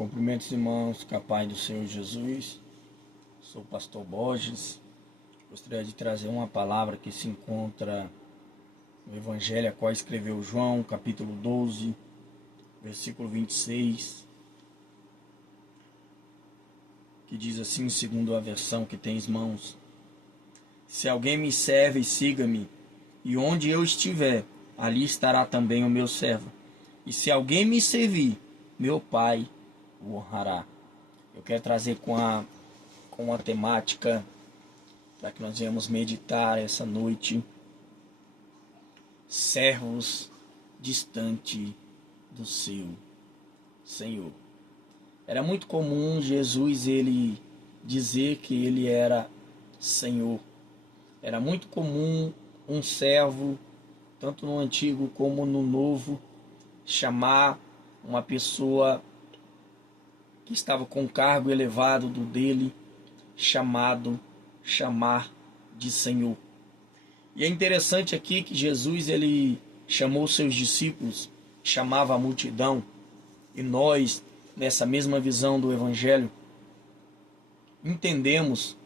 Cumprimentos, irmãos, com a paz do Senhor Jesus. Sou o pastor Borges. Gostaria de trazer uma palavra que se encontra no Evangelho a qual escreveu João, capítulo 12, versículo 26, que diz assim, segundo a versão que tens mãos: Se alguém me serve, siga-me, e onde eu estiver, ali estará também o meu servo. E se alguém me servir, meu Pai o honrará. Eu quero trazer com a temática para que nós venhamos meditar essa noite: servos distante do seu Senhor. Era muito comum Jesus ele dizer que ele era Senhor. Era muito comum um servo, tanto no Antigo como no Novo, chamar uma pessoa que estava com cargo elevado do dele, chamar de Senhor. E é interessante aqui que Jesus ele chamou seus discípulos, chamava a multidão, e nós, nessa mesma visão do Evangelho, entendemos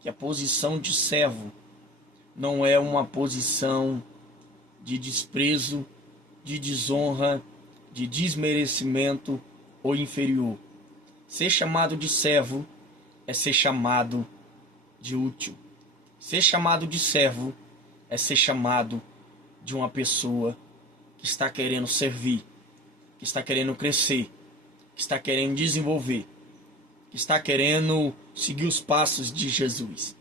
que a posição de servo não é uma posição de desprezo, de desonra, de desmerecimento ou inferior. Ser chamado de servo é ser chamado de útil. Ser chamado de servo é ser chamado de uma pessoa que está querendo servir, que está querendo crescer, que está querendo desenvolver, que está querendo seguir os passos de Jesus.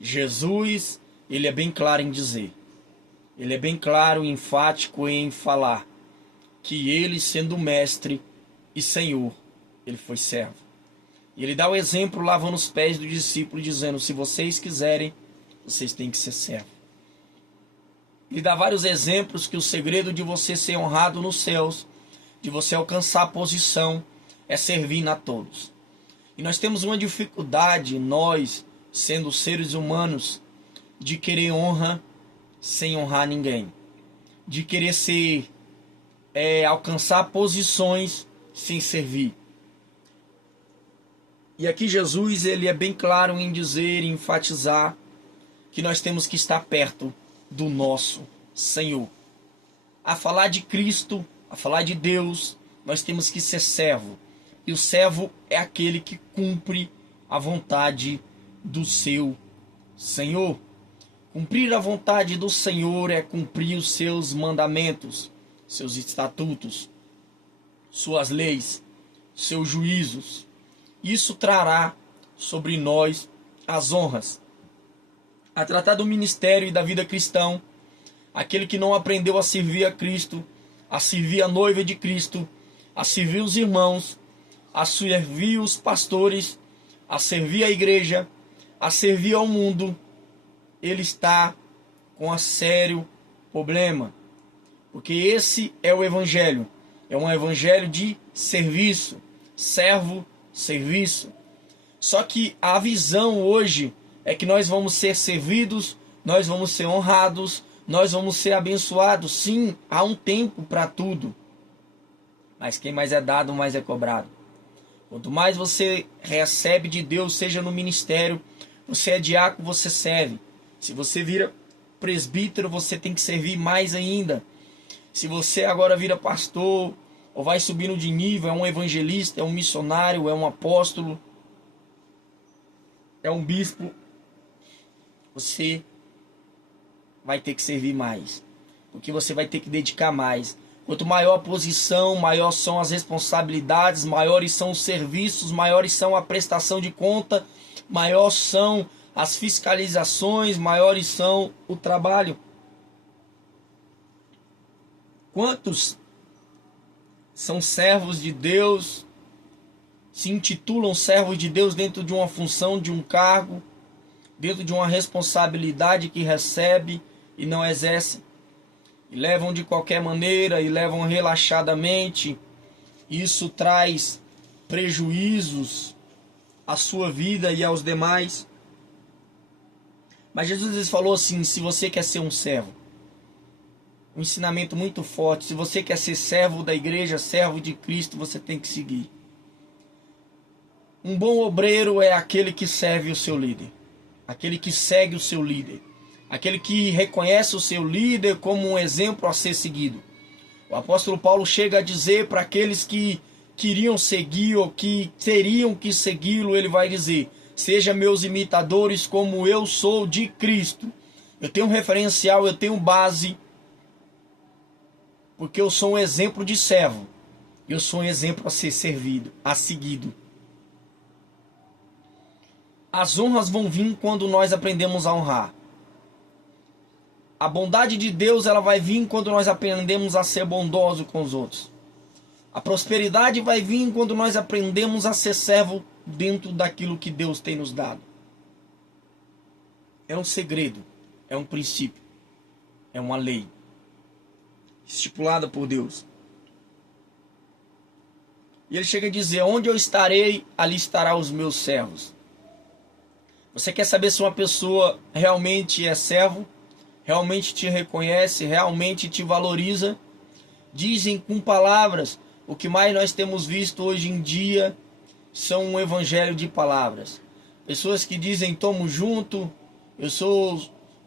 Jesus, ele é bem claro em dizer, ele é bem claro e enfático em falar que ele, sendo mestre e Senhor, ele foi servo. E ele dá o exemplo lavando os pés do discípulo, dizendo: se vocês quiserem, vocês têm que ser servo. Ele dá vários exemplos que o segredo de você ser honrado nos céus, de você alcançar a posição, é servir a todos. E nós temos uma dificuldade, nós, sendo seres humanos, de querer honra sem honrar ninguém. De querer alcançar posições sem servir. E aqui Jesus ele é bem claro em dizer, em enfatizar que nós temos que estar perto do nosso Senhor. A falar de Cristo, a falar de Deus, nós temos que ser servo. E o servo é aquele que cumpre a vontade do seu Senhor. Cumprir a vontade do Senhor é cumprir os seus mandamentos, seus estatutos, suas leis, seus juízos. Isso trará sobre nós as honras. A tratar do ministério e da vida cristã, aquele que não aprendeu a servir a Cristo, a servir a noiva de Cristo, a servir os irmãos, a servir os pastores, a servir a igreja, a servir ao mundo, ele está com um sério problema. Porque esse é o Evangelho. É um Evangelho de serviço, servo, serviço. Só que a visão hoje é que nós vamos ser servidos, nós vamos ser honrados, nós vamos ser abençoados. Sim, há um tempo para tudo. Mas quem mais é dado, mais é cobrado. Quanto mais você recebe de Deus, seja no ministério, você é diácono, você serve. Se você vira presbítero, você tem que servir mais ainda. Se você agora vira pastor, ou vai subindo de nível, é um evangelista, é um missionário, é um apóstolo, é um bispo, você vai ter que servir mais. Porque você vai ter que dedicar mais. Quanto maior a posição, maior são as responsabilidades, maiores são os serviços, maiores são a prestação de conta, maior são as fiscalizações, maiores são o trabalho. Quantos são servos de Deus, se intitulam servos de Deus dentro de uma função, de um cargo, dentro de uma responsabilidade que recebe e não exerce? E levam de qualquer maneira, e levam relaxadamente. Isso traz prejuízos à sua vida e aos demais. Mas Jesus falou assim: se você quer ser um servo, um ensinamento muito forte. Se você quer ser servo da igreja, servo de Cristo, você tem que seguir. Um bom obreiro é aquele que serve o seu líder, aquele que segue o seu líder, aquele que reconhece o seu líder como um exemplo a ser seguido. O apóstolo Paulo chega a dizer para aqueles que queriam seguir ou que teriam que segui-lo, ele vai dizer: seja meus imitadores como eu sou de Cristo. Eu tenho um referencial, eu tenho base, porque eu sou um exemplo de servo. Eu sou um exemplo a ser servido, a seguido. As honras vão vir quando nós aprendemos a honrar. A bondade de Deus, ela vai vir quando nós aprendemos a ser bondoso com os outros. A prosperidade vai vir quando nós aprendemos a ser servo dentro daquilo que Deus tem nos dado. É um segredo, é um princípio, é uma lei estipulada por Deus. E ele chega a dizer: onde eu estarei, ali estarão os meus servos. Você quer saber se uma pessoa realmente é servo? Realmente te reconhece, realmente te valoriza? Dizem com palavras. O que mais nós temos visto hoje em dia são um evangelho de palavras. Pessoas que dizem: tamo junto,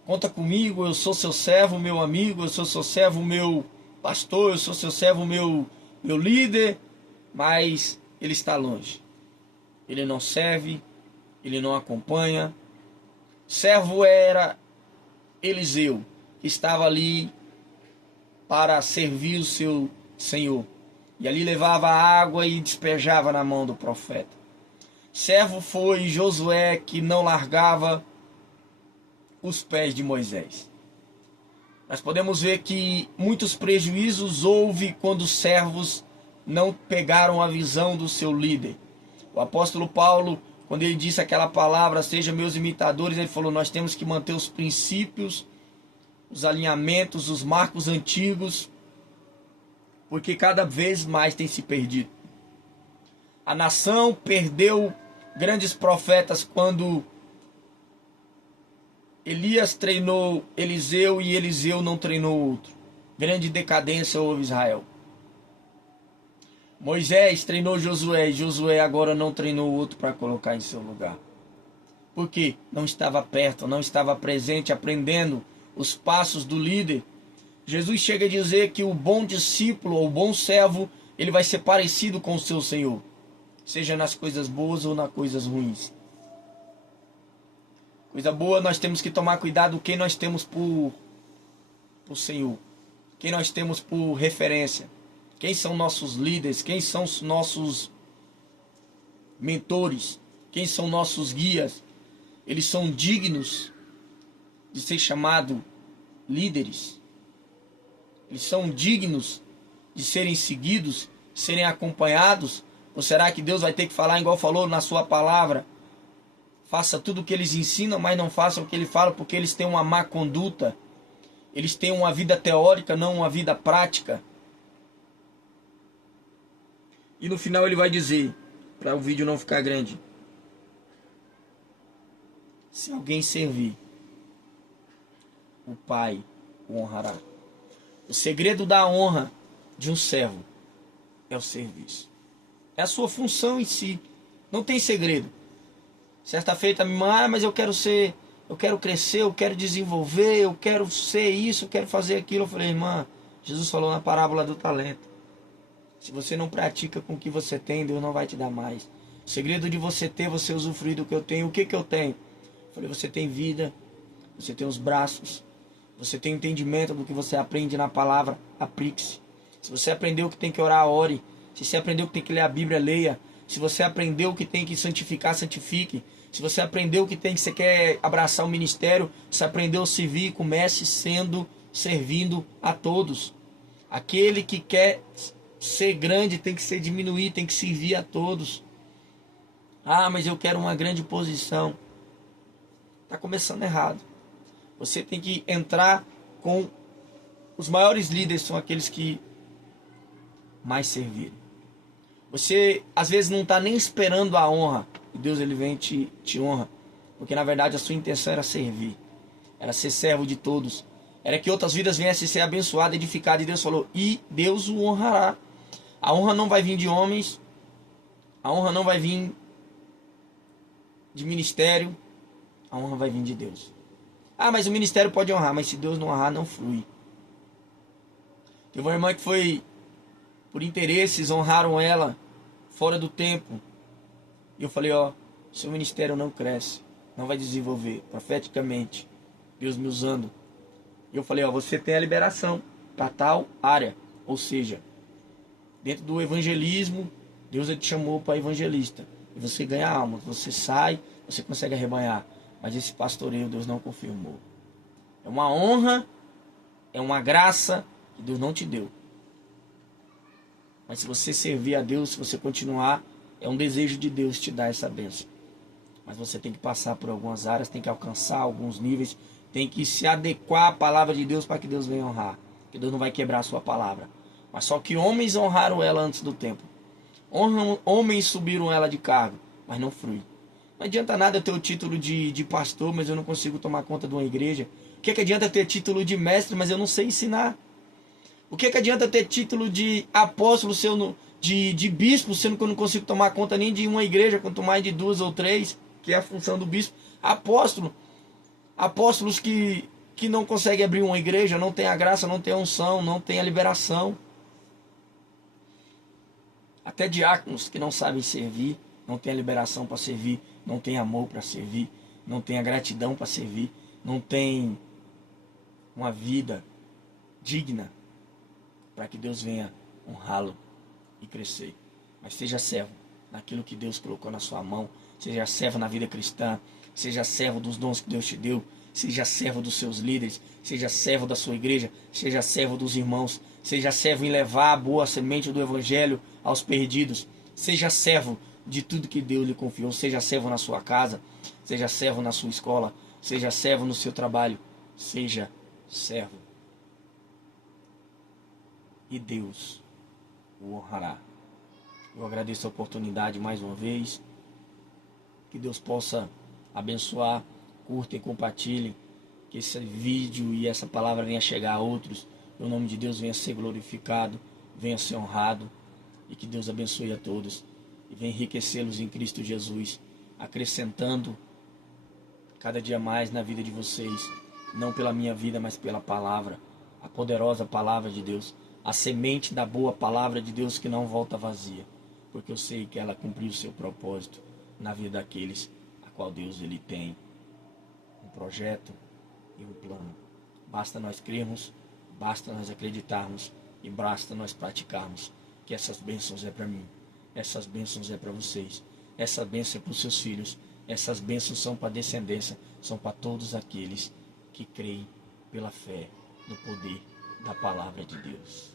conta comigo, eu sou seu servo, meu amigo, eu sou seu servo, meu pastor, eu sou seu servo, meu líder, mas ele está longe. Ele não serve, ele não acompanha. Servo era Eliseu, que estava ali para servir o seu Senhor. E ali levava água e despejava na mão do profeta. Servo foi Josué, que não largava os pés de Moisés. Nós podemos ver que muitos prejuízos houve quando os servos não pegaram a visão do seu líder. O apóstolo Paulo, quando ele disse aquela palavra: seja meus imitadores, ele falou: nós temos que manter os princípios, os alinhamentos, os marcos antigos, porque cada vez mais tem se perdido. A nação perdeu grandes profetas quando Elias treinou Eliseu e Eliseu não treinou outro. Grande decadência houve em Israel. Moisés treinou Josué e Josué agora não treinou outro para colocar em seu lugar. Porque não estava perto, não estava presente, aprendendo os passos do líder. Jesus chega a dizer que o bom discípulo ou o bom servo, ele vai ser parecido com o seu Senhor, seja nas coisas boas ou nas coisas ruins. Coisa boa, nós temos que tomar cuidado quem nós temos por Senhor, quem nós temos por referência, quem são nossos líderes, quem são os nossos mentores, quem são nossos guias. Eles são dignos de ser chamados líderes. Eles são dignos de serem seguidos, serem acompanhados? Ou será que Deus vai ter que falar igual falou na sua palavra? Faça tudo o que eles ensinam, mas não façam o que ele fala, porque eles têm uma má conduta. Eles têm uma vida teórica, não uma vida prática. E no final ele vai dizer, para o vídeo não ficar grande: se alguém servir, o Pai o honrará. O segredo da honra de um servo é o serviço. É a sua função em si. Não tem segredo. Certa feita, mas eu quero crescer, eu quero desenvolver, eu quero ser isso, eu quero fazer aquilo. Eu falei: irmã, Jesus falou na parábola do talento: se você não pratica com o que você tem, Deus não vai te dar mais. O segredo de você ter, você usufruir do que eu tenho. O que eu tenho? Eu falei: você tem vida, você tem os braços, você tem entendimento do que você aprende na palavra, aplique-se. Se você aprendeu que tem que orar, ore. Se você aprendeu que tem que ler a Bíblia, leia. Se você aprendeu que tem que santificar, santifique. Se você aprendeu que tem que você quer abraçar o ministério, se aprendeu a servir, comece servindo a todos. Aquele que quer ser grande tem que ser diminuir, tem que servir a todos. Ah, mas eu quero uma grande posição. Está começando errado. Você tem que entrar com os maiores líderes, são aqueles que mais serviram. Você às vezes não está nem esperando a honra, e Deus ele vem e te honra, porque na verdade a sua intenção era servir, era ser servo de todos, era que outras vidas viessem a ser abençoadas, edificadas, e Deus falou: e Deus o honrará. A honra não vai vir de homens, a honra não vai vir de ministério, a honra vai vir de Deus. Ah, mas o ministério pode honrar, mas se Deus não honrar, não flui. Teve uma irmã que foi, por interesses, honraram ela fora do tempo. E eu falei, ó, seu ministério não cresce, não vai desenvolver profeticamente, Deus me usando. E eu falei, ó, você tem a liberação para tal área. Ou seja, dentro do evangelismo, Deus te chamou para evangelista. E você ganha alma, você sai, você consegue arrebanhar. Mas esse pastoreio Deus não confirmou. É uma honra, é uma graça que Deus não te deu. Mas se você servir a Deus, se você continuar, é um desejo de Deus te dar essa bênção. Mas você tem que passar por algumas áreas, tem que alcançar alguns níveis, tem que se adequar à palavra de Deus para que Deus venha honrar. Porque Deus não vai quebrar a sua palavra. Mas só que homens honraram ela antes do tempo. Homens subiram ela de cargo, mas não flui. Não adianta nada eu ter o título de pastor, mas eu não consigo tomar conta de uma igreja. O que adianta ter título de mestre, mas eu não sei ensinar? O que adianta ter título de apóstolo, de bispo, sendo que eu não consigo tomar conta nem de uma igreja, quanto mais de 2 ou 3, que é a função do bispo? Apóstolos que não conseguem abrir uma igreja, não tem a graça, não tem a unção, não tem a liberação. Até diáconos que não sabem servir, não tem a liberação para servir, não tem amor para servir, não tem a gratidão para servir, não tem uma vida digna para que Deus venha honrá-lo e crescer. Mas seja servo naquilo que Deus colocou na sua mão, seja servo na vida cristã, seja servo dos dons que Deus te deu, seja servo dos seus líderes, seja servo da sua igreja, seja servo dos irmãos, seja servo em levar a boa semente do evangelho aos perdidos, seja servo de tudo que Deus lhe confiou, seja servo na sua casa, seja servo na sua escola, seja servo no seu trabalho, seja servo. E Deus o honrará. Eu agradeço a oportunidade mais uma vez. Que Deus possa abençoar, curtem, compartilhem, que esse vídeo e essa palavra venha chegar a outros, que o nome de Deus venha ser glorificado, venha ser honrado, e que Deus abençoe a todos e venha enriquecê-los em Cristo Jesus, acrescentando cada dia mais na vida de vocês, não pela minha vida, mas pela palavra, a poderosa palavra de Deus, a semente da boa palavra de Deus que não volta vazia, porque eu sei que ela cumpriu o seu propósito na vida daqueles a qual Deus ele tem um projeto e um plano. Basta nós crermos, basta nós acreditarmos e basta nós praticarmos que essas bênçãos é para mim, essas bênçãos é para vocês, essa bênção é para os seus filhos, essas bênçãos são para a descendência, são para todos aqueles que creem pela fé no poder da palavra de Deus.